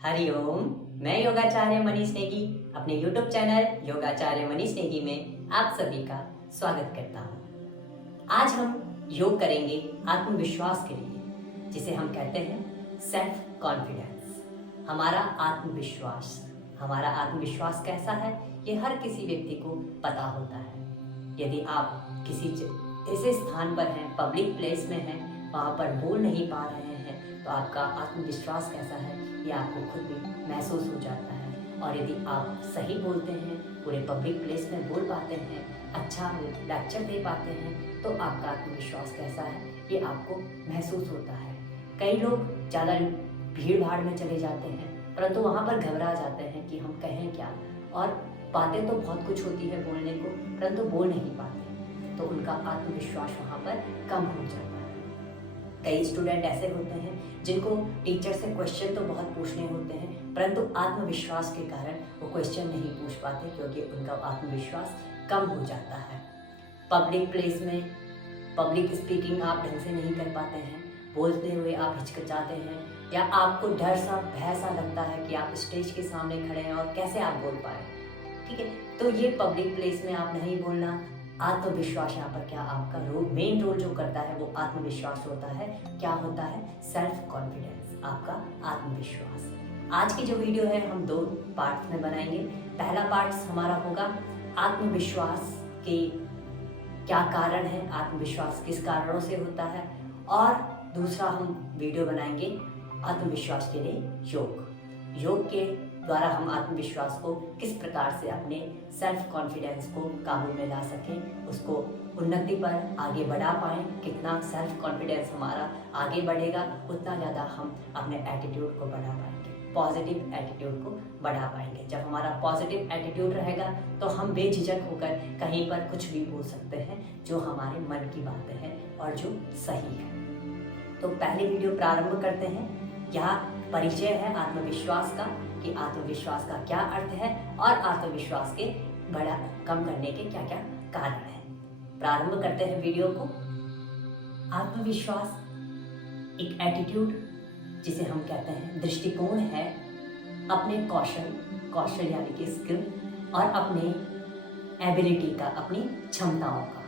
हरिओम। मैं योगाचार्य मनीष नेगी अपने YouTube channel योगाचार्य Manish Negi में आप सभी का स्वागत करता हूँ। आज हम योग करेंगे आत्मविश्वास के लिए, जिसे हम कहते हैं सेल्फ कॉन्फिडेंस। हमारा आत्मविश्वास कैसा है ये हर किसी व्यक्ति को पता होता है। यदि आप किसी ऐसे स्थान पर हैं, पब्लिक प्लेस में हैं, वहाँ पर बोल नहीं पा रहे हैं, तो आपका आत्मविश्वास कैसा है ये आपको खुद भी महसूस हो जाता है। और यदि आप सही बोलते हैं, पूरे पब्लिक प्लेस में बोल पाते हैं, अच्छा लेक्चर दे पाते हैं, तो आपका आत्मविश्वास कैसा है ये आपको महसूस होता है। कई लोग ज़्यादा भीड़ भाड़ में चले जाते हैं, परंतु वहाँ पर घबरा जाते हैं कि हम कहें क्या, और बातें तो बहुत कुछ होती है बोलने को, परंतु बोल नहीं पाते, तो उनका आत्मविश्वास वहाँ पर कम हो जाता है। कई स्टूडेंट ऐसे होते हैं जिनको टीचर से क्वेश्चन तो बहुत पूछने होते हैं, परंतु आत्मविश्वास के कारण वो क्वेश्चन नहीं पूछ पाते, क्योंकि उनका आत्मविश्वास कम हो जाता है। पब्लिक प्लेस में पब्लिक स्पीकिंग आप ढंग से नहीं कर पाते हैं, बोलते हुए आप हिचकिचाते हैं, या आपको डर सा भय सा लगता है कि आप स्टेज के सामने खड़े हैं और कैसे आप बोल पाए। ठीक है, तो ये पब्लिक प्लेस में आप नहीं बोलना। आत्मविश्वास यहाँ पर क्या आपका मेन रोल जो करता है वो आत्मविश्वास होता है। क्या होता है? सेल्फ कॉन्फिडेंस, आपका आत्मविश्वास। आज की जो वीडियो है हम 2 पार्ट्स में बनाएंगे। पहला पार्ट हमारा होगा आत्मविश्वास के क्या कारण है, आत्मविश्वास किस कारणों से होता है, और दूसरा हम वीडियो बनाएंगे आत्मविश्वास के लिए योग के द्वारा हम आत्मविश्वास को किस प्रकार से अपने सेल्फ कॉन्फिडेंस को काबू में ला सकें, उसको उन्नति पर आगे बढ़ा पाएं। कितना सेल्फ कॉन्फिडेंस हमारा आगे बढ़ेगा, उतना ज़्यादा हम अपने एटीट्यूड को बढ़ा पाएंगे, पॉजिटिव एटीट्यूड को बढ़ा पाएंगे। जब हमारा पॉजिटिव एटीट्यूड रहेगा तो हम बेझिझक होकर कहीं पर कुछ भी बोल सकते हैं जो हमारे मन की बातें हैं और जो सही है। तो पहली वीडियो प्रारंभ करते हैं। यह परिचय है आत्मविश्वास का, कि आत्मविश्वास का क्या अर्थ है और आत्मविश्वास के कम करने के क्या क्या कारण हैं। प्रारंभ करते हैं वीडियो को। आत्मविश्वास एक एटीट्यूड, जिसे हम कहते हैं दृष्टिकोण है, अपने कौशल यानी कि स्किल, और अपने एबिलिटी का, अपनी क्षमताओं का।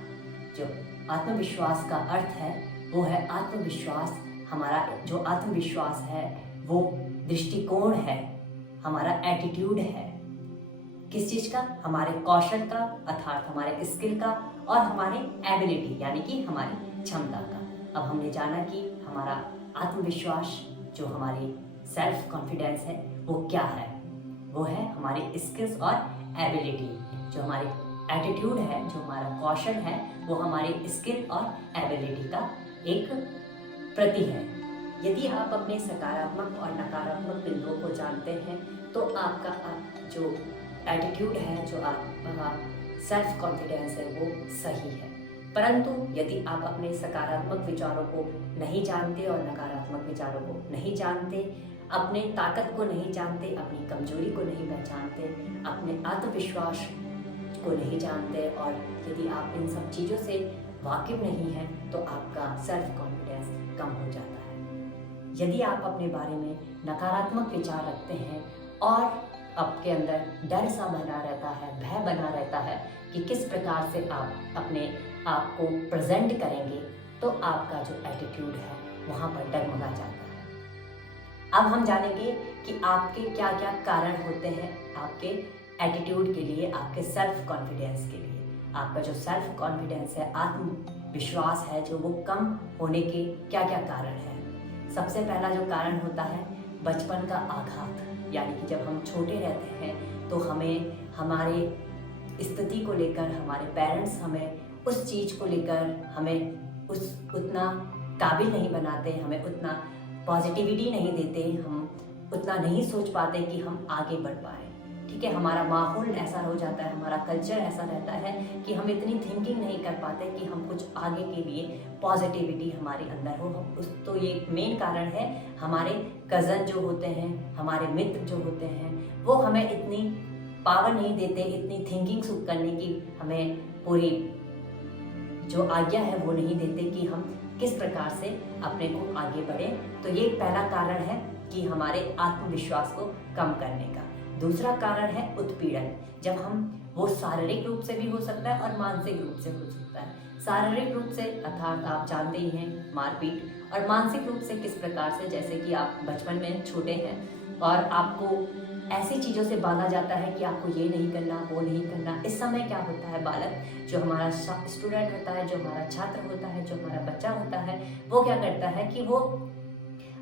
जो आत्मविश्वास का अर्थ है वो है आत्मविश्वास। हमारा जो आत्मविश्वास है वो दृष्टिकोण है, हमारा एटीट्यूड है। किस चीज का? हमारे कौशल का, अर्थात हमारे स्किल का, और हमारे एबिलिटी यानी कि हमारी क्षमता का। अब हमने जाना कि हमारा आत्मविश्वास, जो हमारी सेल्फ कॉन्फिडेंस है, वो क्या है। वो है हमारी स्किल्स और एबिलिटी। जो हमारी एटीट्यूड है, जो हमारा कौशल है, वो हमारी स्किल और एबिलिटी का एक प्रति है। यदि आप अपने सकारात्मक और नकारात्मक बिंदुओं को जानते हैं तो आपका जो एटीट्यूड है, जो आपका सेल्फ कॉन्फिडेंस है, वो सही है। परंतु यदि आप अपने सकारात्मक विचारों को नहीं जानते और नकारात्मक विचारों को नहीं जानते, अपने ताकत को नहीं जानते, अपनी कमजोरी को नहीं पहचानते, अपने आत्मविश्वास को नहीं जानते, और यदि आप इन सब चीज़ों से वाकिफ नहीं हैं, तो आपका सेल्फ कॉन्फिडेंस कम हो जाता है। यदि आप अपने बारे में नकारात्मक विचार रखते हैं और आपके अंदर डर सा बना रहता है, भय बना रहता है कि किस प्रकार से आप अपने आप को प्रेजेंट करेंगे, तो आपका जो एटीट्यूड है वहाँ पर डगमगा जाता है। अब हम जानेंगे कि आपके क्या क्या कारण होते हैं आपके एटीट्यूड के लिए, आपके सेल्फ कॉन्फिडेंस के लिए। आपका जो सेल्फ कॉन्फिडेंस है, आत्मविश्वास है, जो वो कम होने के क्या क्या कारण हैं। सबसे पहला जो कारण होता है बचपन का आघात, यानी कि जब हम छोटे रहते हैं तो हमें हमारे स्थिति को लेकर हमारे पेरेंट्स हमें उस चीज़ को लेकर हमें उतना काबिल नहीं बनाते, हमें उतना पॉजिटिविटी नहीं देते, हम उतना नहीं सोच पाते कि हम आगे बढ़ पाए। ठीक है, हमारा माहौल ऐसा हो जाता है, हमारा कल्चर ऐसा रहता है कि हम इतनी थिंकिंग नहीं कर पाते कि हम कुछ आगे के लिए पॉजिटिविटी हमारे अंदर हो। तो ये मेन कारण है। हमारे कज़न जो होते हैं, हमारे मित्र जो होते हैं, वो हमें इतनी पावर नहीं देते, इतनी थिंकिंग करने की हमें पूरी जो आज्ञा है वो नहीं देते कि हम किस प्रकार से अपने को आगे बढ़े। तो ये पहला कारण है कि हमारे आत्मविश्वास को कम करने का। दूसरा कारण है उत्पीड़न, जब हम वो शारीरिक रूप से भी हो सकता है और मानसिक रूप से हो सकता है। शारीरिक रूप से अर्थात आप जानते ही हैं मारपीट, और मानसिक रूप से किस प्रकार से, जैसे कि आप बचपन में छोटे हैं और आपको ऐसी चीज़ों से बांधा जाता है कि आपको ये नहीं करना, वो नहीं करना। इस समय क्या होता है, बालक जो हमारा स्टूडेंट होता है, जो हमारा छात्र होता है, जो हमारा बच्चा होता है, वो क्या करता है कि वो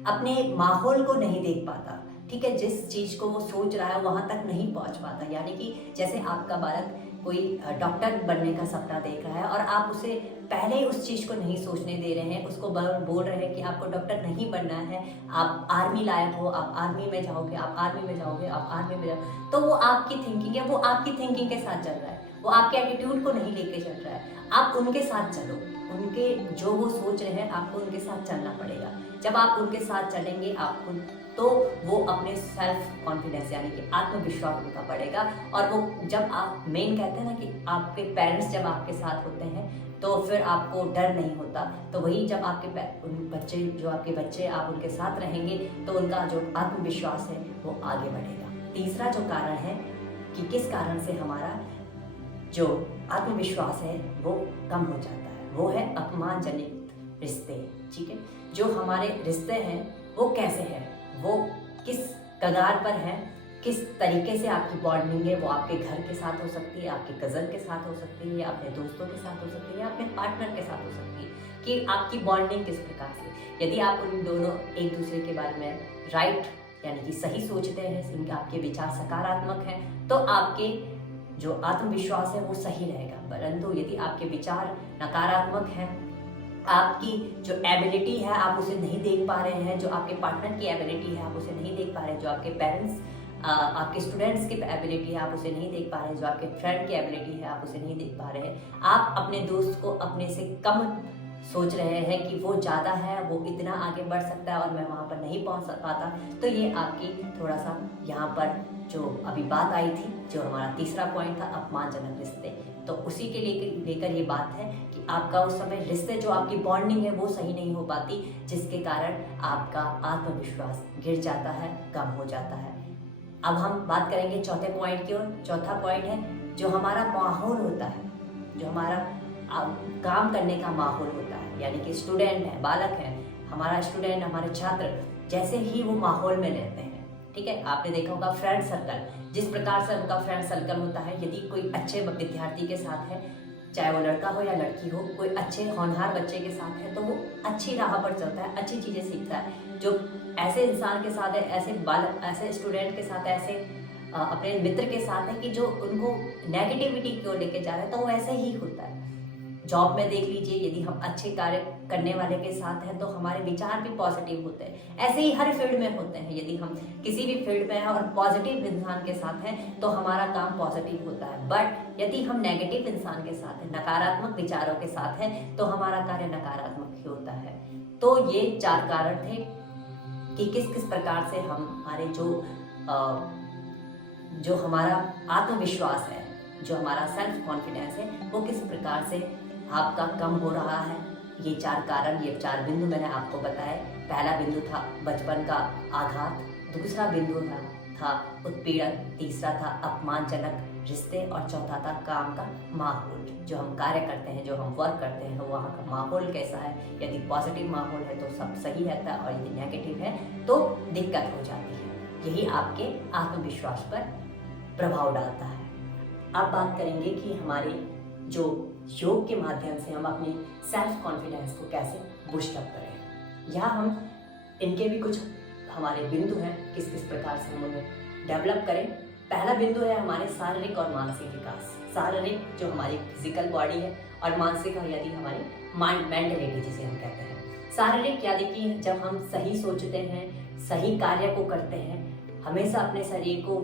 अपने माहौल को नहीं देख पाता, ठीक है, जिस चीज़ को वो सोच रहा है वहाँ तक नहीं पहुँच पाता। यानी कि जैसे आपका बालक कोई डॉक्टर बनने का सपना देख रहा है और आप उसे पहले ही उस चीज़ को नहीं सोचने दे रहे हैं, उसको बोल रहे हैं कि आपको डॉक्टर नहीं बनना है, आप आर्मी लायक हो, आप आर्मी में जाओगे, आप आर्मी में जाओगे, आप आर्मी में जाओगे, तो वो आपकी थिंकिंग है, वो आपकी थिंकिंग के साथ चल रहा है, वो आपके एटीट्यूड को नहीं लेके चल रहा है। आप उनके साथ चलो, उनके जो वो सोच रहे हैं आपको उनके साथ चलना पड़ेगा। जब आप उनके साथ चलेंगे आपको, तो वो अपने सेल्फ कॉन्फिडेंस यानी कि आत्मविश्वास उनका बढ़ेगा। और वो जब आप मेन कहते हैं ना कि आपके पेरेंट्स जब आपके साथ होते हैं तो फिर आपको डर नहीं होता, तो वही जब आपके बच्चे जो आपके बच्चे आप उनके साथ रहेंगे तो उनका जो आत्मविश्वास है वो आगे बढ़ेगा। तीसरा जो कारण है कि किस कारण से हमारा जो आत्मविश्वास है वो कम हो जाता है, वो है अपमानजनित रिश्ते। ठीक है, जो हमारे रिश्ते हैं वो कैसे हैं, वो किस कगार पर है, किस तरीके से आपकी बॉन्डिंग है, वो आपके घर के साथ हो सकती है, आपके कज़न के साथ हो सकती है, या अपने दोस्तों के साथ हो सकती है, या अपने पार्टनर के साथ हो सकती है, कि आपकी बॉन्डिंग किस प्रकार से। यदि आप उन दोनों एक दूसरे के बारे में राइट यानी कि सही सोचते हैं, उनके आपके विचार सकारात्मक हैं, तो आपके जो आत्मविश्वास है वो सही रहेगा। परंतु यदि आपके विचार नकारात्मक हैं, आपकी जो एबिलिटी है आप उसे नहीं देख पा रहे हैं, जो आपके पार्टनर की एबिलिटी है आप उसे नहीं देख पा रहे हैं, जो आपके पेरेंट्स आपके स्टूडेंट्स की एबिलिटी है आप उसे नहीं देख पा रहे हैं, जो आपके फ्रेंड की एबिलिटी है आप उसे नहीं देख पा रहे हैं, आप अपने दोस्त को अपने से कम सोच रहे हैं कि वो ज़्यादा है, वो इतना आगे बढ़ सकता है और मैं वहाँ पर नहीं पहुँच पाता, तो ये आपकी थोड़ा सा यहाँ पर जो अभी बात आई थी, जो हमारा तीसरा पॉइंट था अपमानजनक रिश्ते, तो उसी के लेकर ये बात है कि आपका उस समय रिश्ते जो आपकी बॉन्डिंग है वो सही नहीं हो पाती, जिसके कारण आपका आत्मविश्वास गिर जाता है, कम हो जाता है। अब हम बात करेंगे चौथे पॉइंट की ओर। चौथा पॉइंट है जो हमारा माहौल होता है, जो हमारा काम करने का माहौल होता है, यानी कि स्टूडेंट है, बालक है, हमारा स्टूडेंट, हमारे छात्र जैसे ही वो माहौल में रहते हैं, ठीक है, आपने देखा होगा फ्रेंड सर्कल, जिस प्रकार से उनका फ्रेंड सर्कल होता है, यदि कोई अच्छे विद्यार्थी के साथ है, चाहे वो लड़का हो या लड़की हो, कोई अच्छे होनहार बच्चे के साथ है, तो वो अच्छी राह पर चलता है, अच्छी चीज़ें सीखता है। जो ऐसे इंसान के साथ है, ऐसे बालक, ऐसे स्टूडेंट के साथ, ऐसे अपने मित्र के साथ है कि जो उनको नेगेटिविटी की ओर लेके जा रहे हैं, तो वो ऐसे ही होता है। जॉब में देख लीजिए, यदि हम अच्छे कार्य करने वाले के साथ हैं तो हमारे विचार भी पॉजिटिव होते हैं। ऐसे ही हर फील्ड में होते हैं, यदि हम किसी भी फील्ड में हैं और पॉजिटिव इंसान के साथ हैं तो हमारा काम पॉजिटिव होता है। बट यदि हम नेगेटिव इंसान के साथ हैं, नकारात्मक विचारों के साथ हैं, तो हमारा कार्य नकारात्मक ही होता है। तो ये 4 कारण थे कि किस किस प्रकार से हमारे जो हमारा आत्मविश्वास है, जो हमारा सेल्फ कॉन्फिडेंस है, वो किस प्रकार से आपका कम हो रहा है। ये 4 कारण, ये 4 बिंदु मैंने आपको बताए। पहला बिंदु था बचपन का आघात, दूसरा बिंदु था उत्पीड़न, तीसरा था अपमानजनक रिश्ते और चौथा था काम का माहौल। जो हम कार्य करते हैं, जो हम वर्क करते हैं, वहाँ का माहौल कैसा है। यदि पॉजिटिव माहौल है तो सब सही रहता है और यदि नेगेटिव है तो दिक्कत हो जाती है। यही आपके आत्मविश्वास पर प्रभाव डालता है। अब बात करेंगे कि हमारे जो योग के माध्यम से हम अपनी सेल्फ कॉन्फिडेंस को कैसे बूस्ट अप करें। यहाँ हम इनके भी कुछ हमारे बिंदु हैं, किस किस प्रकार से हम उन्हें डेवलप करें। पहला बिंदु है हमारे शारीरिक और मानसिक विकास। शारीरिक जो हमारी फिजिकल बॉडी है और मानसिक यदि हमारी माइंड मेंटलिटी जिसे हम कहते हैं। शारीरिक यानी कि जब हम सही सोचते हैं, सही कार्य को करते हैं, हमेशा अपने शरीर को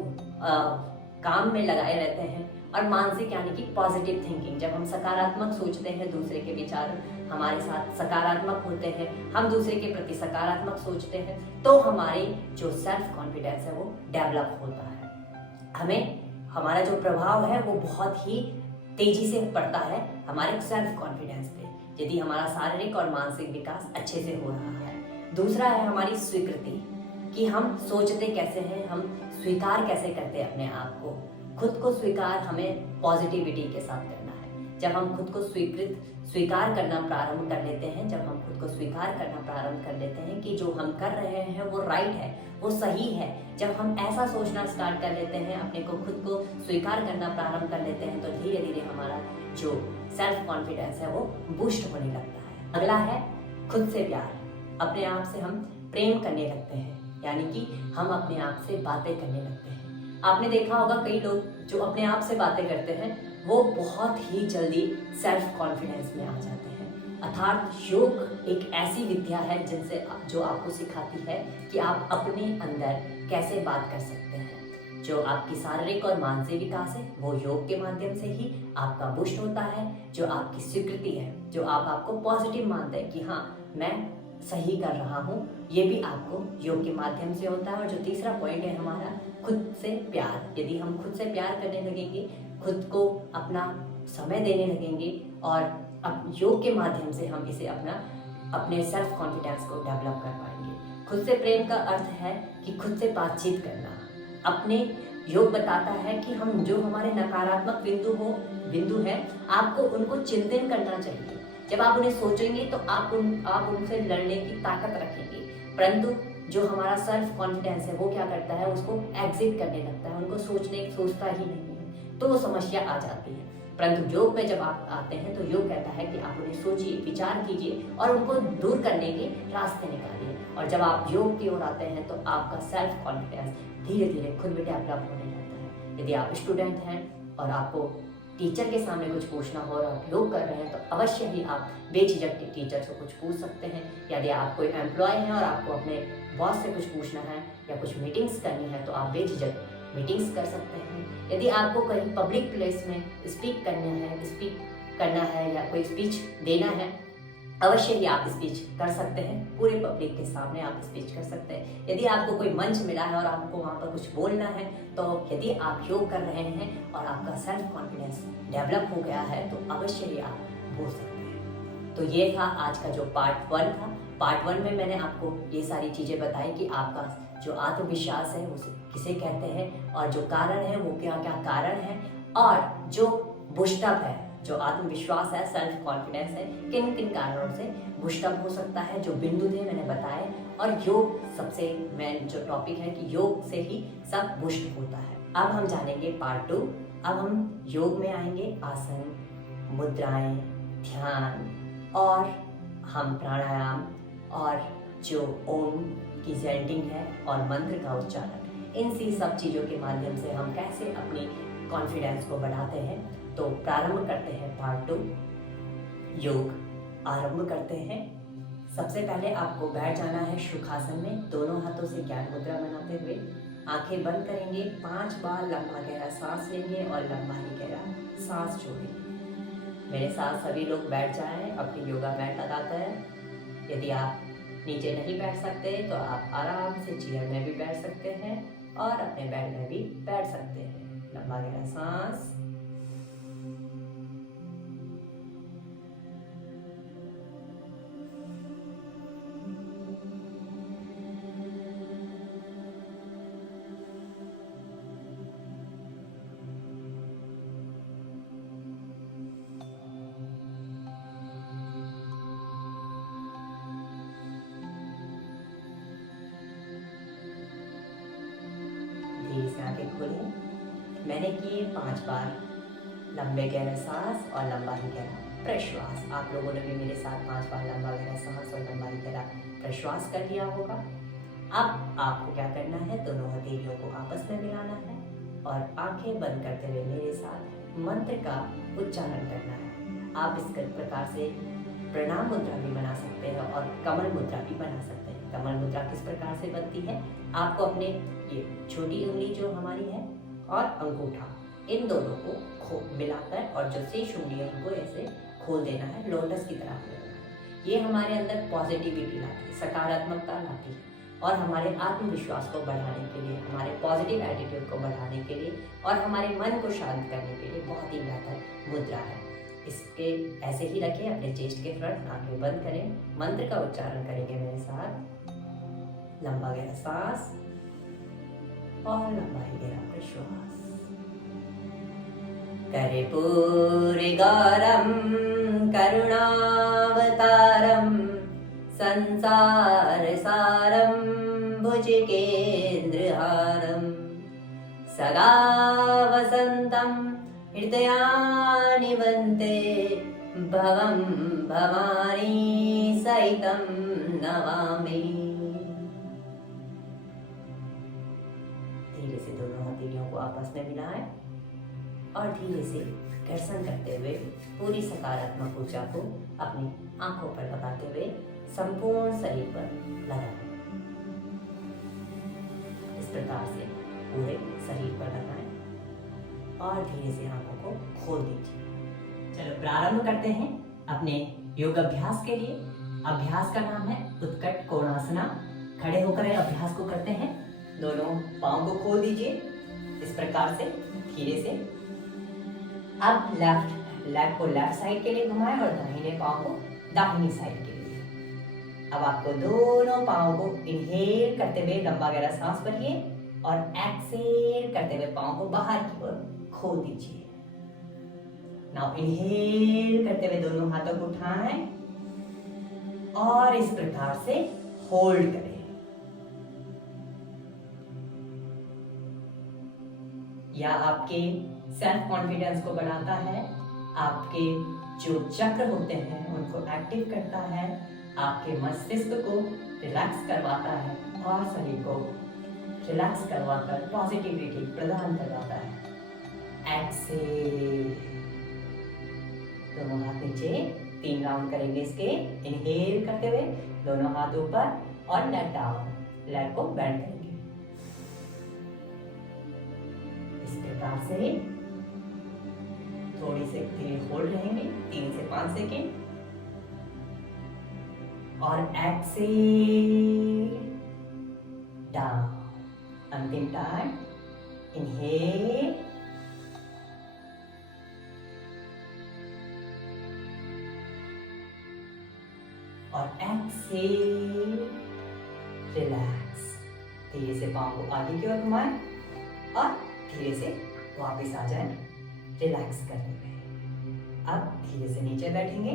काम में लगाए रहते हैं। और मानसिक यानी कि पॉजिटिव थिंकिंग, जब हम सकारात्मक सोचते हैं, दूसरे के विचार हमारे साथ सकारात्मक होते हैं, हम दूसरे के प्रति सकारात्मक सोचते हैं, तो हमारी जो सेल्फ कॉन्फिडेंस है वो डेवलप होता है। हमें हमारा जो प्रभाव है वो बहुत ही तेजी से पड़ता है हमारे सेल्फ कॉन्फिडेंस पे, यदि हमारा शारीरिक और मानसिक विकास अच्छे से हो रहा है। दूसरा है हमारी स्वीकृति, कि हम सोचते कैसे हैं, हम स्वीकार कैसे करते हैं अपने आप को। खुद को स्वीकार हमें पॉजिटिविटी के साथ करना है। जब हम खुद को स्वीकार करना प्रारंभ कर लेते हैं, जब हम खुद को स्वीकार करना प्रारंभ कर लेते हैं कि जो हम कर रहे हैं वो राइट है, वो सही है, जब हम ऐसा सोचना स्टार्ट कर लेते हैं, अपने को खुद को स्वीकार करना प्रारंभ कर लेते हैं, तो धीरे धीरे हमारा जो सेल्फ कॉन्फिडेंस है वो बूस्ट होने लगता है। अगला है खुद से प्यार। अपने आप से हम प्रेम करने लगते हैं, यानी कि हम अपने आप से बातें करने लगते हैं। आपने देखा होगा कई लोग जो अपने आप से बातें करते हैं वो बहुत ही जल्दी सेल्फ कॉन्फिडेंस में आ जाते हैं। अर्थात योग एक ऐसी विद्या है जिनसे जो आपको सिखाती है कि आप अपने अंदर कैसे बात कर सकते हैं। जो आपकी शारीरिक और मानसिक विकास है वो योग के माध्यम से ही आपका बूस्ट होता है। जो आपकी स्वीकृति है, जो आप आपको पॉजिटिव मानते हैं कि हाँ मैं सही कर रहा हूँ, ये भी आपको योग के माध्यम से होता है। और जो तीसरा पॉइंट है हमारा खुद से प्यार। यदि हम खुद से प्यार करने लगेंगे, खुद को अपना समय देने लगेंगे और अब योग के माध्यम से हम इसे अपने सेल्फ कॉन्फिडेंस को डेवलप कर पाएंगे। खुद से प्रेम का अर्थ है कि खुद से बातचीत करना। अपने योग बताता है कि हम जो हमारे नकारात्मक बिंदु है आपको उनको चिंतन करना चाहिए। जब आप उन्हें सोचेंगे तो आप उनसे लड़ने की ताकत रखेंगे, परंतु जो हमारा सेल्फ कॉन्फिडेंस है वो क्या करता है, उसको एग्जिट करने लगता है, उनको सोचता ही नहीं है, तो वो समस्या आ जाती है। परंतु योग में जब आप आते हैं तो योग कहता है कि आप उन्हें सोचिए, विचार कीजिए और उनको दूर करने के रास्ते निकालिए। और जब आप योग की ओर आते हैं तो आपका सेल्फ कॉन्फिडेंस धीरे धीरे खुद भी डेवलप होने लगता है। यदि आप स्टूडेंट हैं और आपको टीचर के सामने कुछ पूछना हो और आप योग कर रहे हैं तो अवश्य ही आप बेझिझक टीचर से कुछ पूछ सकते हैं। यदि आप कोई एम्प्लॉय हैं और आपको अपने बॉस से कुछ पूछना है या कुछ मीटिंग्स करनी है तो आप बेझिझक मीटिंग्स कर सकते हैं। यदि आपको कहीं पब्लिक प्लेस में स्पीक करना है या कोई स्पीच देना है, अवश्य ही आप स्पीच कर सकते हैं। पूरे पब्लिक के सामने आप स्पीच कर सकते हैं। यदि आपको कोई मंच मिला है और आपको वहाँ पर कुछ बोलना है, तो यदि आप योग कर रहे हैं और आपका सेल्फ कॉन्फिडेंस डेवलप हो गया है तो अवश्य ही आप बोल सकते हैं। तो ये था आज का जो पार्ट 1 था। पार्ट 1 में मैंने आपको ये सारी चीज़ें बताई कि आपका जो आत्मविश्वास है उसे किसे कहते हैं और जो कारण है वो क्या क्या कारण है, और जो बूस्टअप है, जो आत्मविश्वास है, सेल्फ कॉन्फिडेंस है, किन किन कारणों से बूस्टअप हो सकता है, जो बिंदु थे मैंने बताए। और योग सबसे मेन जो टॉपिक है कि योग से ही सब बूस्ट होता है। अब हम जानेंगे पार्ट 2। अब हम योग में आएंगे आसन, मुद्राएं, ध्यान और हम प्राणायाम और जो ओम की चैंटिंग है और मंत्र का उच्चारण, इन सब चीज़ों के माध्यम से हम कैसे अपनी कॉन्फिडेंस को बढ़ाते हैं। तो प्रारंभ करते हैं पार्ट 2। योग आरंभ करते हैं। सबसे पहले आपको बैठ जाना है सुखासन में, दोनों हाथों से ज्ञान मुद्रा बनाते हुए आंखें बंद करेंगे। 5 बार लंबा गहरा सांस लेंगे और लंबा ही गहरा सांस छोड़ेंगे। मेरे साथ सभी लोग बैठ जाएं, अपनी योगा मैट लगाकर। यदि आप नीचे नहीं बैठ सकते तो आप आराम से चेयर में भी बैठ सकते हैं और अपने बेड में भी बैठ सकते हैं। लंबा गहरा सांस, धीरे से आंखें खोलें। मैंने किए 5 बार लंबे गहरे सांस और लंबा ही गहरा प्रश्वास। आप लोगों ने भी मेरे साथ 5 बार लंबा गहरा सांस और लंबा ही गहरा प्रश्वास कर लिया होगा। अब आपको क्या करना है, दोनों हथेलियों को आपस में मिलाना है और आंखें बंद करते हुए मेरे साथ मंत्र का उच्चारण करना है। आप इस प्रकार से प्रणाम मुद्रा भी बना सकते हैं और कमल मुद्रा भी बना सकते हैं। कमल मुद्रा किस प्रकार से बनती है, आपको अपने ये छोटी उंगली जो हमारी है और अंगूठा, इन दोनों को मिलाकर और जो शेष उंगली है उनको ऐसे खोल देना है, लोटस की तरह खोल देना है। ये हमारे अंदर पॉजिटिविटी लाती है, सकारात्मकता लाती है और हमारे आत्मविश्वास को बढ़ाने के लिए, हमारे पॉजिटिव एटीट्यूड को बढ़ाने के लिए और हमारे मन को शांत करने के लिए बहुत ही बेहतर मुद्रा है। इसके ऐसे ही रखें अपने चेस्ट के फ्रंट, आंखें बंद करें, मंत्र का उच्चारण करेंगे मेरे साथ। लंबा गहरा सांस और लंबा ही गहरा प्रश्वास। कर्पूरगौरं करुणावतारं संसारसारं भुजगेन्द्रहारं सदा वसन्तं हृदयानिवन्ते भवं भवानी सहितं नमामि। धीरे से दोनों हथेलियों को आपस में मिलाएं और धीरे से घर्षण करते हुए पूरी सकारात्मक ऊर्जा को अपनी आंखों पर लगाते हुए संपूर्ण शरीर पर लगाएं। इस प्रकार से पूरे शरीर पर लगाएं और धीरे से आंखों को खोल दीजिए। चलो प्रारंभ करते हैं अपने योग अभ्यास के लिए। अभ्यास का नाम है उत्कट कोणासना। खड़े होकर अभ्यास को करते हैं। दोनों पाँव को खोल दीजिए इस प्रकार से धीरे से। अब लेफ्ट लेग को लेफ्ट साइड के लिए घुमाएं और दाहिने पाँव को दाहिनी साइड के लिए। अब आपको दोनों पाँव को इनहेल करते हुए लंबा गहरा सांस भरिए और एक्सहेल करते हुए पाँव को बाहर की ओर खोल दीजिए। नाउ इनहेल करते हुए दोनों हाथों को उठाएं और इस प्रकार से होल्ड करें। यह आपके सेल्फ कॉन्फिडेंस को बढ़ाता है, आपके जो चक्र होते हैं उनको एक्टिव करता है, आपके मस्तिष्क को रिलैक्स करवाता है और शरीर को रिलैक्स करवाकर पॉजिटिविटी प्रदान करवाता है। एक्सहेल, दोनों हाथ नीचे, 3 राउंड करेंगे इसके। इनहेल करते हुए दोनों हाथ ऊपर और लेग डाउन, लेग को बेंड करेंगे। इस प्रकार से थोड़ी से होल्ड रहेंगे 3 से 5 सेकेंड और एक्सहेल डाउन। अंतिम टाइम इनहेल और एक्सहेल रिलैक्स। धीरे से पाँव को आगे की ओर घुमाएं और धीरे से वापस आ जाएं रिलैक्स करने में। अब धीरे से नीचे बैठेंगे।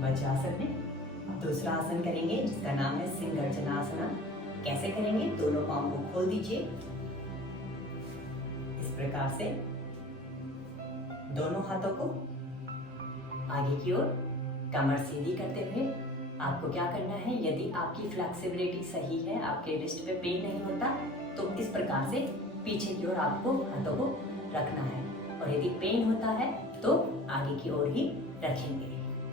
वज्रासन में दूसरा आसन करेंगे जिसका नाम है सिंहासना। कैसे करेंगे? दोनों पाँव को खोल दीजिए इस प्रकार से। दोनों हाथों को आगे की ओर कमर सीधी करते हुए आपको क्या करना है, यदि आपकी फ्लेक्सिबिलिटी सही है, आपके रिस्ट पे पेन नहीं होता, तो इस प्रकार से पीछे की ओर आपको हाथों को रखना है और यदि पेन होता है तो आगे की ओर ही रखेंगे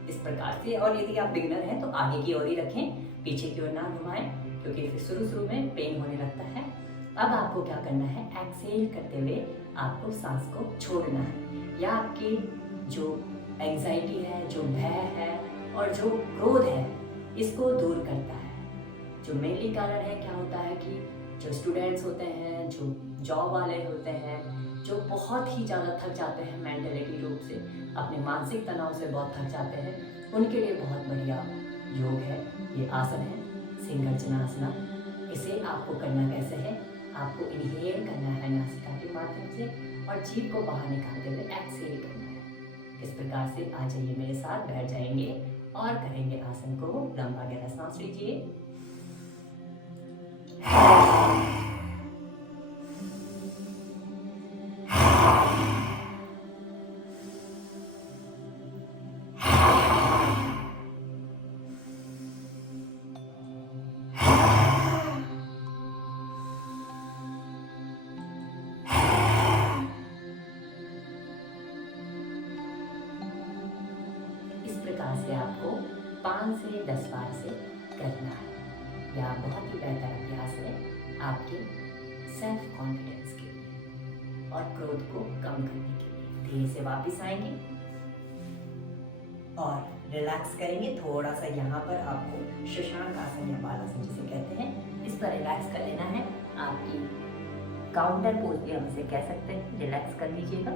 इस प्रकार से। और यदि आप बिगिनर हैं तो आगे की ओर ही रखें, पीछे की ओर ना घुमाएं क्योंकि शुरू में पेन होने लगता है। अब आपको क्या करना है, एक्सहेल करते हुए आपको सांस को छोड़ना है। या आपकी जो एंजाइटी है, जो भय है और जो क्रोध है, इसको दूर करता है। जो मेनली कारण है क्या होता है कि जो स्टूडेंट्स होते हैं, जो जॉब वाले होते हैं, जो बहुत ही ज़्यादा थक जाते हैं मेंटलिटी रूप से, अपने मानसिक तनाव से बहुत थक जाते हैं, उनके लिए बहुत बढ़िया योग है ये आसन है सिंहासना। इसे आपको करना कैसे है, आपको इनहेल करना है नासिका के माध्यम से और जीभ को बाहर निकालते हुए एक्सहेल करना है। इस प्रकार से आ जाइए मेरे साथ, बैठ जाएंगे और करेंगे आसन को। लंबा गहरा सांस लीजिए से आपको 5 से 10 बार से करना है। यह बहुत ही बेहतर अभ्यास है आपके सेल्फ कॉन्फिडेंस के लिए और क्रोध को कम करने के लिए। धीरे से वापस आएंगे और रिलैक्स करेंगे। थोड़ा सा यहाँ पर आपको शशांक आसन या बालासन जिसे कहते हैं, इस पर रिलैक्स कर लेना है। आपकी काउंटर पोज भी हम इसे कह सकते हैं, रिलैक्स कर लीजिएगा।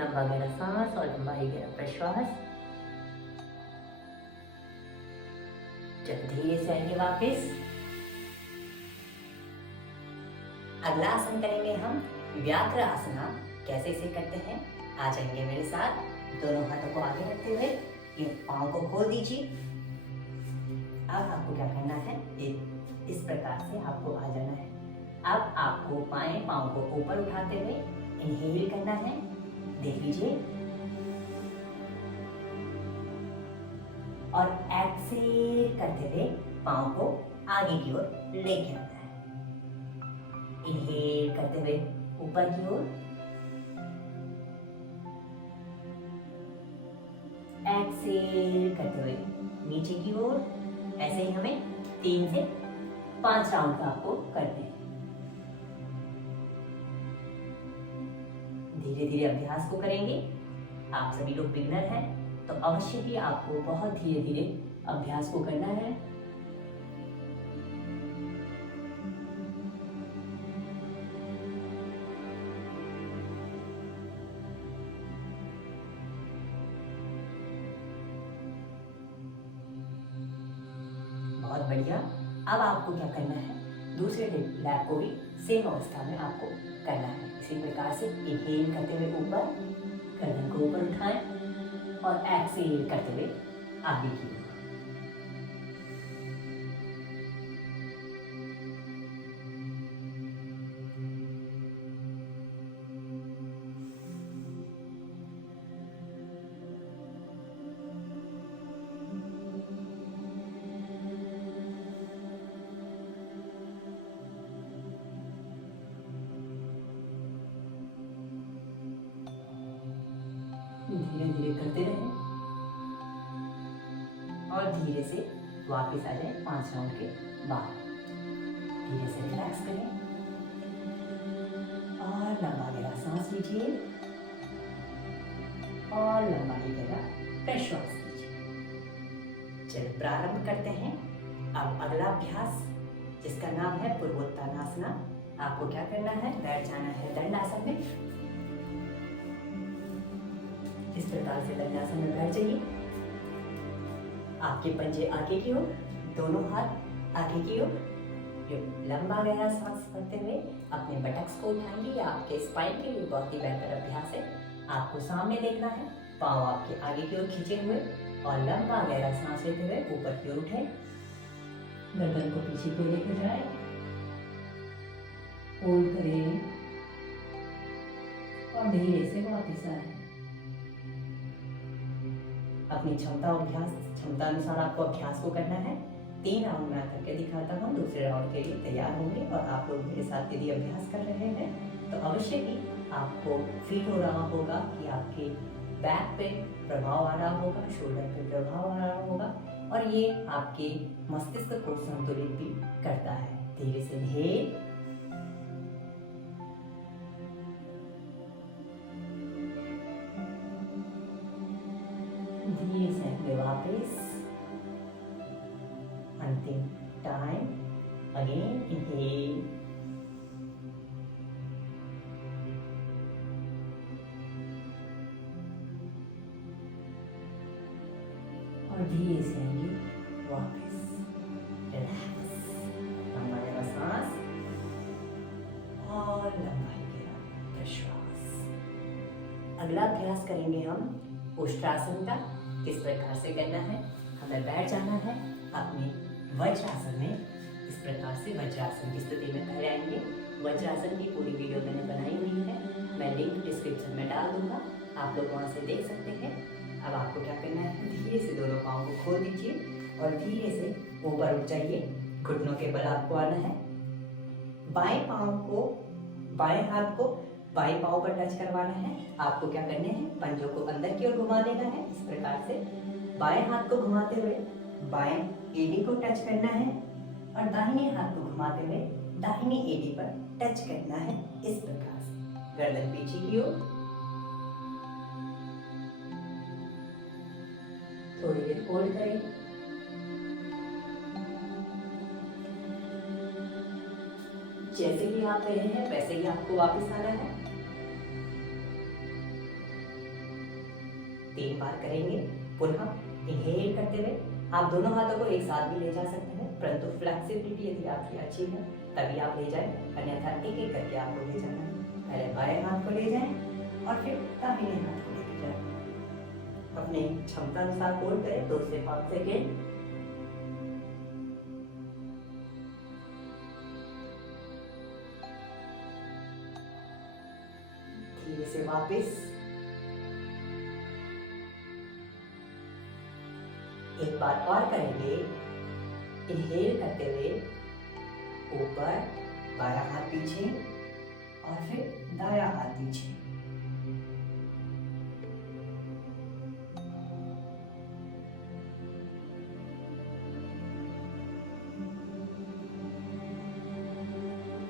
लंबा गहरा सांस और लंबा ही गहरा प्रश्वास। चलो धीरे से आएंगे वापस। अगला आसन करेंगे हम व्याघ्र आसना। कैसे इसे करते हैं, आ जाएंगे मेरे साथ। दोनों हाथों को आगे रखते हुए ये पाँव को खोल दीजिए। अब आपको क्या करना है, इस प्रकार से आपको आ जाना है। अब आपको बाएं पाँव को ऊपर उठाते हुए इनहेल करना है, देख लीजिए, और एक्सेल करते हुए पाँव को आगे की ओर लेके आना है। इनहेल करते हुए ऊपर की ओर, एक्सेल करते हुए नीचे की ओर। ऐसे ही हमें 3 से 5 राउंड का आपको करते हैं। धीरे धीरे अभ्यास को करेंगे। आप सभी लोग बिगनर हैं तो अवश्य ही आपको बहुत धीरे धीरे अभ्यास को करना है। बहुत बढ़िया। अब आपको क्या करना है, दूसरे लैप को भी सेम अवस्था में आपको करना है। इसी प्रकार से इनहेल करते हुए ऊपर, गर्दन को ऊपर उठाएं और एक्सेल करते हुए आगे की ओर। धीरे धीरे करते रहें और धीरे से वापस आ जाए 5 राउंड के बाद। धीरे से रिलैक्स करें और लंबा गहरा सांस लीजिए और लंबा ही गहरा प्रश्वास लीजिए। चलो प्रारंभ करते हैं। अब अगला अभ्यास जिसका नाम है पूर्वोत्तानासना। आपको क्या करना है, बैठ जाना है दंडासन में। इस प्रकार से दंडासन में बैठ जाइए। आपके पंजे आगे की ओर, दोनों हाथ आगे की ओर। लंबा गहरा सांस करते हुए अपने बटक्स को उठाएंगे। यह आपके स्पाइन के लिए बहुत ही बेहतर अभ्यास है। आपको सामने देखना है, पाँव आपके आगे की ओर खींचे हुए और लंबा गहरा सांस लेते हुए ऊपर की ओर उठे। गर्दन को पीछे की ओर लेकर जाए, होल्ड करें और धीरे से वापस आए। अपनी क्षमता अनुसार आपको अभ्यास को करना है। 3 राउंड मैं करके दिखाता हूँ, दूसरे राउंड के लिए तैयार होंगे। और आप लोग मेरे साथ यदि अभ्यास कर रहे हैं तो अवश्य ही आपको फील हो रहा होगा कि आपके बैक पे प्रभाव आ रहा होगा, शोल्डर पे प्रभाव आ रहा होगा, और ये आपके मस्तिष्क को संतुलित भी करता है। धीरे से इनहेल, धीरे से अपने वापस, अंतिम टाइम, अगेन इनहेल, और धीरे से आएंगे वापस। रिलैक्स, लंबा गहरा सांस और लंबा गहरा प्रश्वास। अगला अभ्यास करेंगे हम उष्ट्रासन का। किस प्रकार से करना है, हमें बैठ जाना है अपने वज्रासन में। इस प्रकार से वज्रासन की स्थिति में खड़े आएंगे। वज्रासन की पूरी वीडियो मैंने बनाई हुई है, मैं लिंक डिस्क्रिप्शन में डाल दूंगा, आप लोग वहां से देख सकते हैं। अब आपको क्या करना है, धीरे से दोनों पाँव को खोल दीजिए और धीरे से ऊपर उठ जाइए। घुटनों के बल आपको आना है। बाएं पाँव को, बाएं हाथ को बाएं पाँव पर टच करवाना है। आपको क्या करने हैं, पंजों को अंदर की ओर घुमा देना है। इस प्रकार से बाएं हाथ को घुमाते हुए बाएं एड़ी को टच करना है और दाहिने हाथ को घुमाते हुए दाहिनी एड़ी पर टच करना है। इस प्रकार से गर्दन पीछे की ओर, थोड़ी देर होल्ड करें। जैसे ही आप रहे हैं वैसे ही आपको वापस आना है। बार करेंगे। पुनः इनहेल करते हुए आप दोनों हाथों को एक साथ भी ले जा सकते हैं, परंतु फ्लेक्सिबिलिटी यदि आपकी अच्छी है तभी आप ले जाएं, अन्यथा एक एक करके आपको ले जाना है। पहले बाएं हाथ को ले जाएं और फिर दाहिने हाथ को लेके जाएं। अपने क्षमता अनुसार होल्ड करें 2 से 5 सेकेंड। धीरे से वापस एक बार और करेंगे। इनहेल करते हुए ऊपर, बायां हाथ पीछे और फिर दायां हाथ पीछे।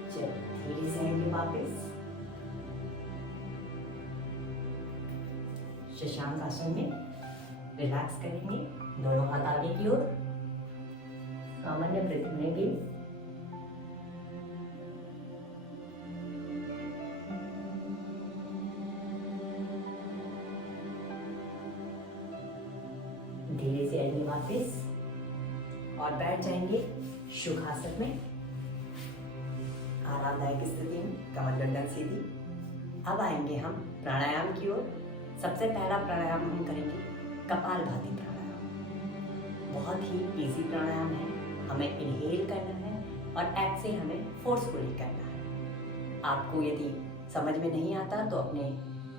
चलिए धीरे से आएंगे वापस शशांक आसन में। रिलैक्स करेंगे, दोनों हाथ आगे की ओर, सामान्य ब्रीथ लेंगे। धीरे से आएंगे वापस और बैठ जाएंगे सुखासन में, आरामदायक स्थिति में, कमर गर्दन सीधी। अब आएंगे हम प्राणायाम की ओर। सबसे पहला प्राणायाम हम करेंगे कपालभाति प्राणायाम। बहुत ही इजी प्राणायाम है। हमें इनहेल करना है और एक्सेल हमें फोर्सफुली करना है। आपको यदि समझ में नहीं आता तो अपने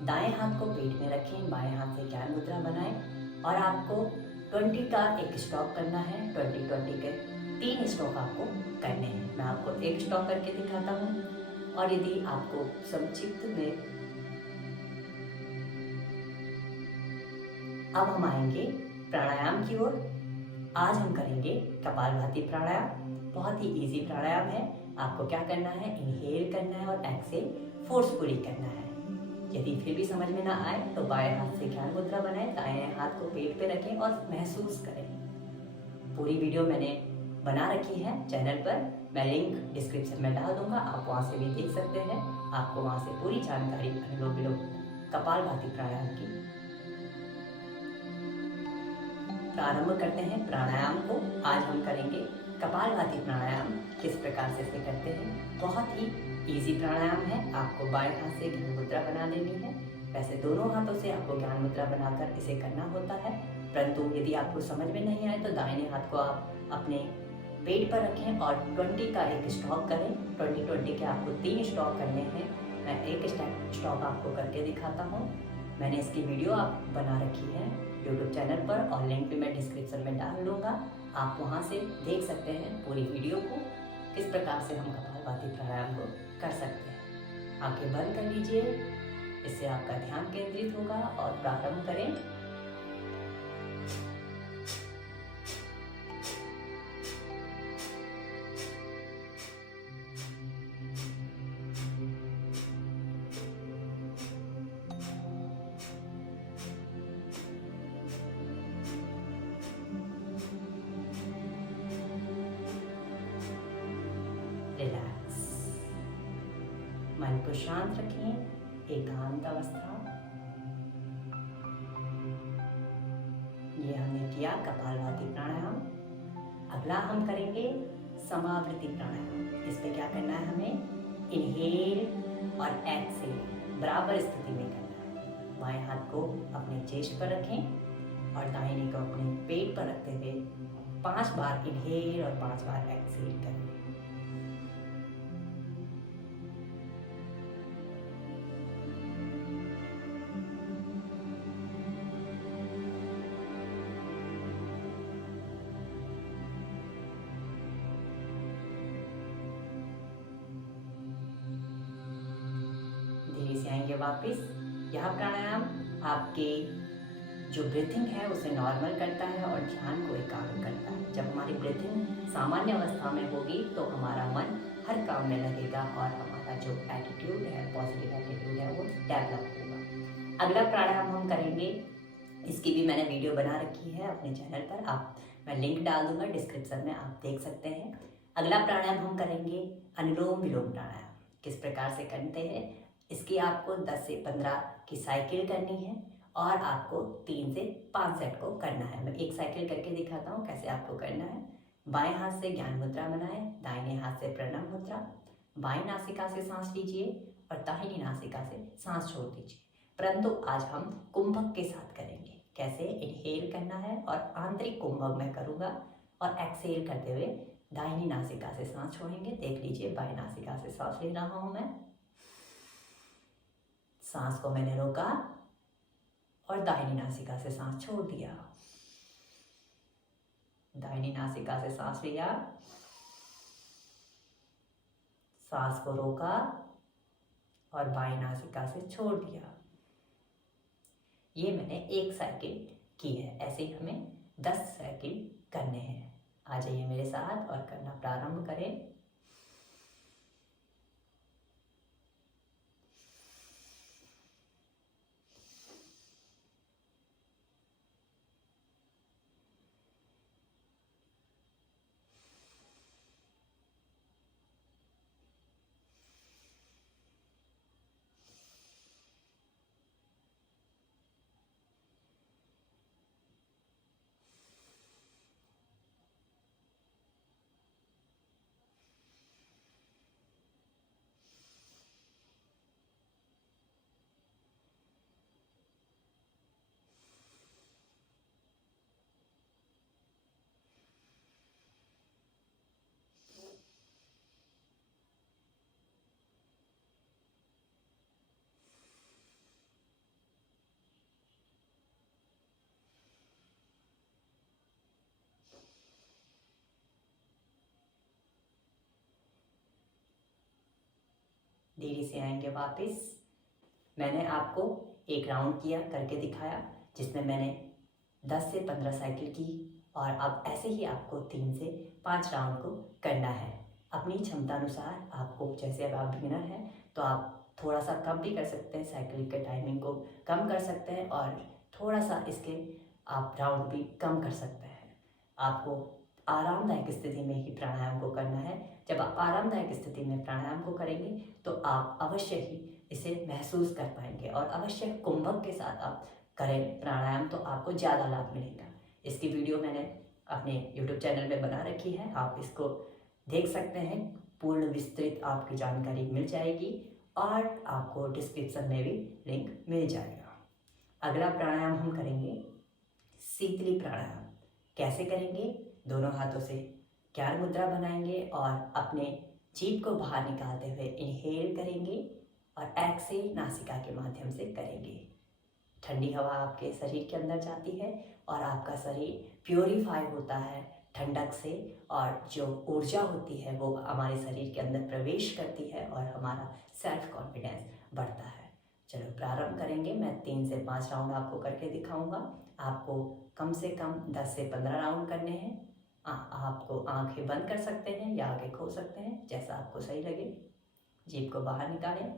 दाएं हाथ को पेट में रखें, बाएं हाथ से ज्ञान मुद्रा बनाएं और आपको 20 का एक स्टॉक करना है। 20 के 3 स्टॉक आपको करने हैं। मैं आपको एक स्टॉक करके दिखाता हूँ और यदि आपको संक्षिप्त में। अब हम आएंगे प्राणायाम की ओर। आज हम करेंगे कपालभाति प्राणायाम। बहुत ही इजी प्राणायाम है। आपको क्या करना है, इनहेल करना है और एक्सेल फोर्सफुली करना है। यदि फिर भी समझ में ना आए तो बाएं हाथ से ज्ञान मुद्रा बनाएं, दाएं हाथ को पेट पे रखें और महसूस करें। पूरी वीडियो मैंने बना रखी है चैनल पर, मैं लिंक डिस्क्रिप्शन में डाल दूंगा, आप वहां से भी देख सकते हैं। आपको वहां से पूरी जानकारी अनुलोम विलोम कपालभाति प्राणायाम की। प्रारंभ करते हैं प्राणायाम को। आज हम करेंगे कपालभाति प्राणायाम। किस प्रकार से इसे करते हैं, बहुत ही इजी प्राणायाम है। आपको बाएं हाथ से ज्ञान मुद्रा बना लेनी है। वैसे दोनों हाथों से आपको ज्ञान मुद्रा बनाकर इसे करना होता है, परंतु यदि आपको समझ में नहीं आए तो दाहिने हाथ को आप अपने पेट पर रखें और 20 का एक स्टॉक करें। 20 के आपको 3 स्टॉक करने हैं। मैं एक स्टॉक आपको करके दिखाता हूँ। मैंने इसकी वीडियो आप बना रखी है यूट्यूब चैनल पर और लिंक भी मैं डिस्क्रिप्शन में डाल दूँगा। आप वहाँ से देख सकते हैं पूरी वीडियो को, किस प्रकार से हम कपालभाति प्राणायाम को कर सकते हैं। आंखें बंद कर लीजिए, इससे आपका ध्यान केंद्रित होगा और प्रारंभ करें। रिलैक्स, मन को शांत रखें, एकांत अवस्था। ये हमने किया कपालभाति प्राणायाम। अगला हम करेंगे समावृत्ति प्राणायाम। इस पे क्या करना है, हमें इनहेल और एक्सेल बराबर स्थिति में करना है। बाएं हाथ को अपने चेस्ट पर रखें और दाहिने को अपने पेट पर रखते हुए 5 बार इनहेल और 5 बार एक्सेल करें। आएंगे वापस। यह प्राणायाम आपके जो ब्रीथिंग है उसे नॉर्मल करता है और ध्यान को एकाग्र करता है। जब हमारी ब्रीथिंग सामान्य अवस्था में होगी तो हमारा मन हर काम में लगेगा और हमारा जो एटीट्यूड है, पॉजिटिव एटीट्यूड है, वो डेवलप होगा। अगला प्राणायाम हम करेंगे, इसकी भी मैंने वीडियो बना रखी है अपने चैनल पर, मैं लिंक डाल दूंगा डिस्क्रिप्शन में, आप देख सकते हैं। अगला प्राणायाम हम करेंगे अनुलोम विलोम प्राणायाम। किस प्रकार से करते हैं, इसकी आपको 10 से 15 की साइकिल करनी है और आपको 3 से 5 सेट को करना है। मैं एक साइकिल करके दिखाता हूँ कैसे आपको करना है। बाएं हाथ से ज्ञान मुद्रा बनाएं, दाहिने हाथ से प्रणव मुद्रा। बाएं नासिका से सांस लीजिए और दाहिनी नासिका से सांस छोड़ दीजिए। परंतु आज हम कुंभक के साथ करेंगे। कैसे इनहेल करना है और आंतरिक कुंभक मैं करूँगा और एक्सेल करते हुए दाहिनी नासिका से सांस छोड़ेंगे। देख लीजिए, बाएं नासिका से सांस ले रहा हूँ मैं। सांस को मैंने रोका और दाहिनी नासिका से सांस छोड़ दिया। दाहिनी नासिका से सांस लिया, सांस को रोका और बाएं नासिका से छोड़ दिया। ये मैंने एक साइकिल की है। ऐसे ही हमें 10 साइकिल करने हैं। आ जाइए मेरे साथ और करना प्रारंभ करें। धीरे से आएंगे वापस। मैंने आपको एक राउंड किया करके दिखाया जिसमें मैंने 10 से 15 साइकिल की और अब ऐसे ही आपको 3 से 5 राउंड को करना है अपनी क्षमता अनुसार। आपको जैसे अब आप बिगिनर हैं तो आप थोड़ा सा कम भी कर सकते हैं, साइकिल के टाइमिंग को कम कर सकते हैं और थोड़ा सा इसके आप राउंड भी कम कर सकते हैं। आपको आरामदायक स्थिति में ही प्राणायाम को करना है। जब आप आरामदायक स्थिति में प्राणायाम को करेंगे तो आप अवश्य ही इसे महसूस कर पाएंगे और अवश्य कुंभक के साथ आप करें प्राणायाम तो आपको ज़्यादा लाभ मिलेगा। इसकी वीडियो मैंने अपने YouTube चैनल में बना रखी है, आप इसको देख सकते हैं। पूर्ण विस्तृत आपकी जानकारी मिल जाएगी और आपको डिस्क्रिप्शन में भी लिंक मिल जाएगा। अगला प्राणायाम हम करेंगे शीतली प्राणायाम। कैसे करेंगे? दोनों हाथों से ज्ञान मुद्रा बनाएंगे और अपने जीभ को बाहर निकालते हुए इनहेल करेंगे और एक्सेल नासिका के माध्यम से करेंगे। ठंडी हवा आपके शरीर के अंदर जाती है और आपका शरीर प्योरीफाई होता है ठंडक से और जो ऊर्जा होती है वो हमारे शरीर के अंदर प्रवेश करती है और हमारा सेल्फ कॉन्फिडेंस बढ़ता है। चलो प्रारंभ करेंगे। मैं 3 से 5 राउंड आपको करके दिखाऊंगा। आपको कम से कम 10 से 15 राउंड करने हैं। आपको आंखें बंद कर सकते हैं या आंखें खोल सकते हैं, जैसा आपको सही लगे। जीभ को बाहर निकालें,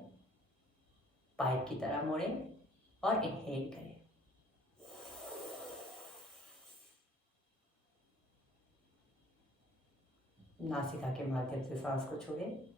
पाइप की तरह मोड़ें और इनहेल करें। नासिका के माध्यम से सांस को छोड़ें।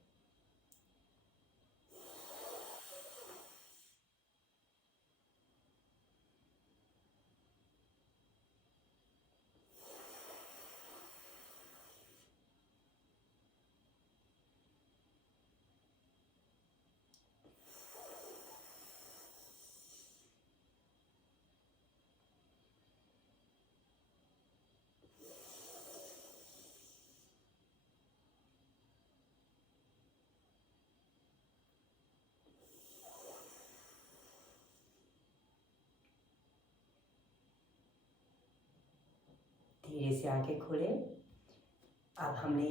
धीरे से आंखें खोलें। अब हमने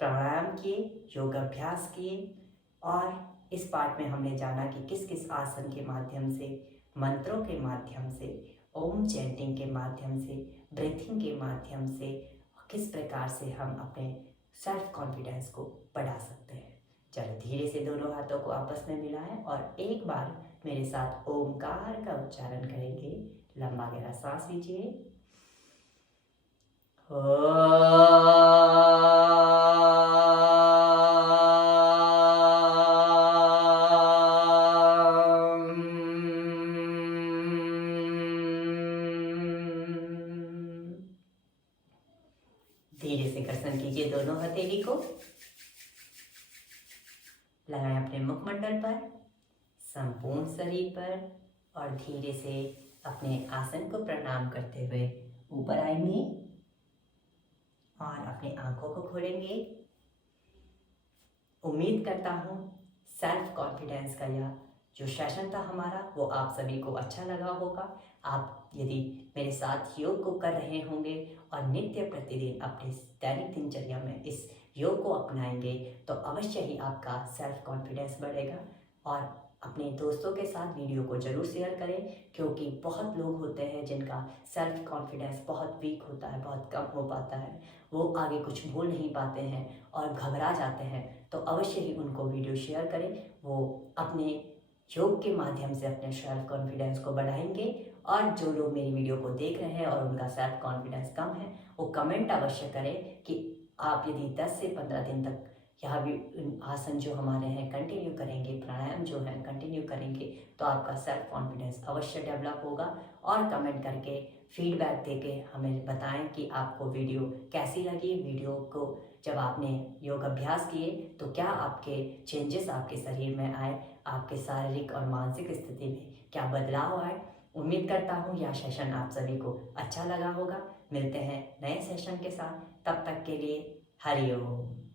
प्राणायाम किए, योगाभ्यास किए और इस पार्ट में हमने जाना कि किस किस आसन के माध्यम से, मंत्रों के माध्यम से, ओम चैंटिंग के माध्यम से, ब्रीथिंग के माध्यम से किस प्रकार से हम अपने सेल्फ कॉन्फिडेंस को बढ़ा सकते हैं। चलो धीरे से दोनों हाथों को आपस में मिलाएं और एक बार मेरे साथ ओमकार का उच्चारण करेंगे। लंबा गहरा सांस लीजिए। धीरे से घर्षण कीजिए दोनों हथेली को, लगाएं अपने मुखमंडल पर, संपूर्ण शरीर पर और धीरे से अपने आसन को प्रणाम करते हुए ऊपर आएंगे और अपनी आंखों को खोलेंगे। उम्मीद करता हूँ सेल्फ कॉन्फिडेंस का यह जो सेशन था हमारा वो आप सभी को अच्छा लगा होगा। आप यदि मेरे साथ योग को कर रहे होंगे और नित्य प्रतिदिन अपने दैनिक दिनचर्या में इस योग को अपनाएंगे तो अवश्य ही आपका सेल्फ कॉन्फिडेंस बढ़ेगा। और अपने दोस्तों के साथ वीडियो को ज़रूर शेयर करें, क्योंकि बहुत लोग होते हैं जिनका सेल्फ कॉन्फिडेंस बहुत वीक होता है, बहुत कम हो पाता है, वो आगे कुछ बोल नहीं पाते हैं और घबरा जाते हैं। तो अवश्य ही उनको वीडियो शेयर करें, वो अपने योग के माध्यम से अपने सेल्फ कॉन्फिडेंस को बढ़ाएंगे। और जो लोग मेरी वीडियो को देख रहे हैं और उनका सेल्फ कॉन्फिडेंस कम है वो कमेंट अवश्य करें कि आप यदि 10 से 15 दिन तक यह भी आसन जो हमारे हैं कंटिन्यू करेंगे, प्राणायाम जो है कंटिन्यू करेंगे तो आपका सेल्फ कॉन्फिडेंस अवश्य डेवलप होगा। और कमेंट करके फीडबैक देके हमें बताएं कि आपको वीडियो कैसी लगी। वीडियो को जब आपने योग अभ्यास किए तो क्या आपके चेंजेस आपके शरीर में आए, आपके शारीरिक और मानसिक स्थिति में क्या बदलाव आए। उम्मीद करता हूँ यह सेशन आप सभी को अच्छा लगा होगा। मिलते हैं नए सेशन के साथ, तब तक के लिए हरि ओम।